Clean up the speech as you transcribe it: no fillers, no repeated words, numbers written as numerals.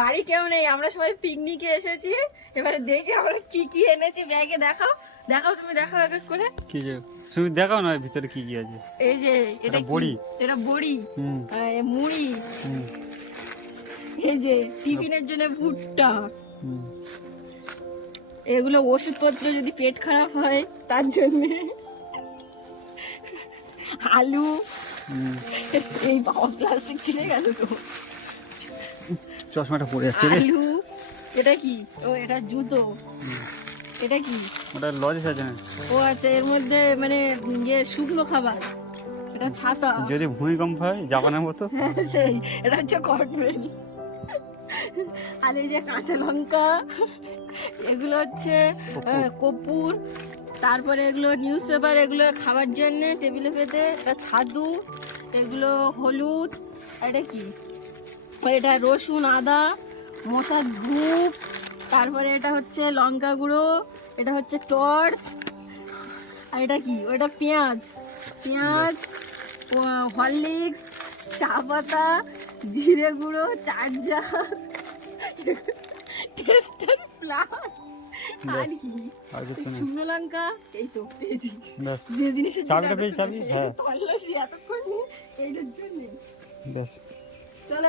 বাড়ি কেউ নেই, আমরা সবাই পিকনিকে এসেছি। এবারে দেখি আমরা কি কি এনেছি ব্যাগে। দেখাও দেখাও, তুমি দেখাও এক এক করে। কি যে তুমি দেখাও না ভিতরে কি কি আছে। এই যে এটা বড়ি। এটা বড়ি, হুম মুড়ি, হুম এই যে টিফিনের জন্য ভুট্টা, হুম। এগুলো ওষুধপত্র যদি পেট খারাপ হয় তার জন্য, আলু। এই বাবা প্লাস্টিক ছিঁড়ে গেল তো। চশমাটা পড়ে যাচ্ছে রে। আলু, এটা কি? ও এটা জুতো। এটা কি? ওটা লজেস আছে না। ও আচ্ছা, এর মধ্যে মানে ইয়ে শুকনো খাবার। এটা ছাতা। যদি ভূমিকম্প হয় জাপানের মতো। সেই, এটা হচ্ছে কটবেল। আর এই যে কাঁচা লঙ্কা, এগুলো হচ্ছে কর্পূর। তারপরে এগুলো নিউজ পেপার, এগুলো খাবার জন্য টেবিলে পেতে। এটা ছাতু, এগুলো হলুদ। আর এটা কি? এটা রসুন, আদা, মশার ধূপ। তারপরে এটা হচ্ছে লঙ্কা গুঁড়ো, এটা হচ্ছে টর্চ। আর এটা কি? ওটা পেঁয়াজ, পেঁয়াজ, হরলিক্স, চা পাতা, জিরে গুঁড়ো, চারজার, টেস্টার প্লাস। আর কি? শুকনো লঙ্কা। এই তো পেয়েছি। যে জিনিসের চাবিটা পেয়ে যাবি। হ্যাঁ তল্লাশি এতক্ষণ এইটার জন্য। ব্যাস। চলো।